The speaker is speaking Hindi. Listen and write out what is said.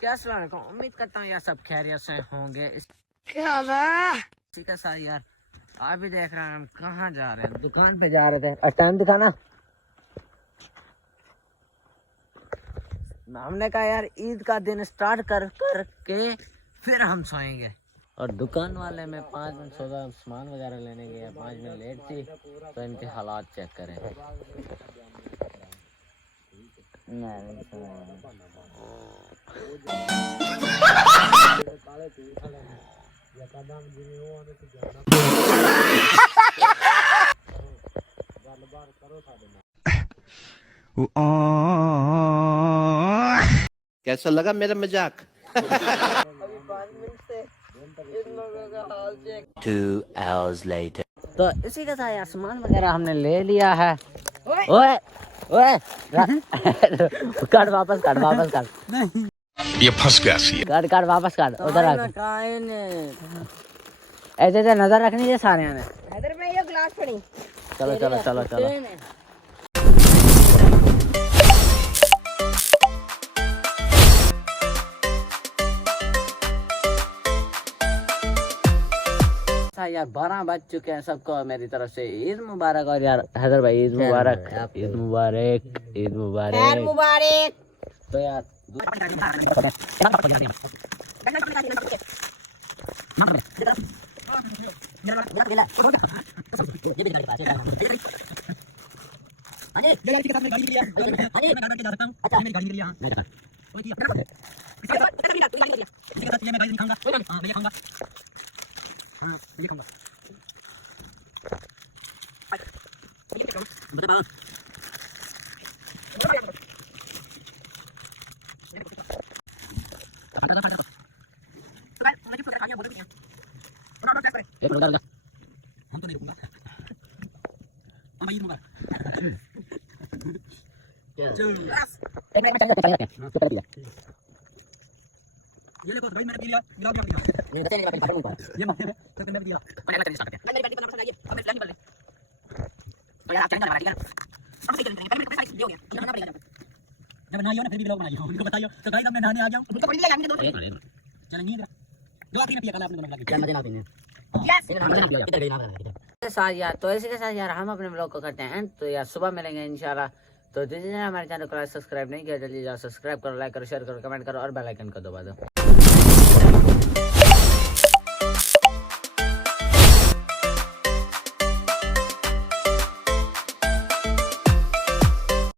क्या अस्सलाम वालेकुम, उम्मीद करता हूँ यार सब खैरियत से होंगे। क्या ठीक है सर यार, आप भी देख रहे हैं हम कहाँ जा रहे हैं, दुकान पे जा रहे थे। टाइम दिखाना। हमने कहा यार ईद का दिन स्टार्ट करके फिर हम सोएंगे। और दुकान वाले में 5 मिनट सौदा सामान वगैरह लेने गए, 5 मिनट लेट थी तो इनके हालात चेक करें। कैसा लगा मेरा मजाक? अभी 5 मिनट से इन लोगों का हाल चेक। 2 hours later. तो इसी के साथ यार सामान वगैरह हमने ले लिया है। ओए ओए काट वापस काट ये फंस गया सी। काट वापस काट उधर आ। ऐसे ऐसे नजर रखनी है सारे ने। इधर में ये गिलास पड़ी। चलो यार 12 बज चुके हैं। सबको मेरी तरफ से ईद मुबारक। और यार हैदर भाई ईद मुबारक, ईद मुबारक, ईद मुबारक, मुबारक। तो यार साथ यार, तो इसी के साथ यार हम अपने ब्लॉग को करते हैं एंड। तो यार सुबह मिलेंगे इंशाल्लाह। तो जिसने हमारे चैनल को सब्सक्राइब नहीं किया जल्दी जाओ सब्सक्राइब करो, लाइक करो, शेयर करो, कमेंट करो और बेल आइकन को दबा दो।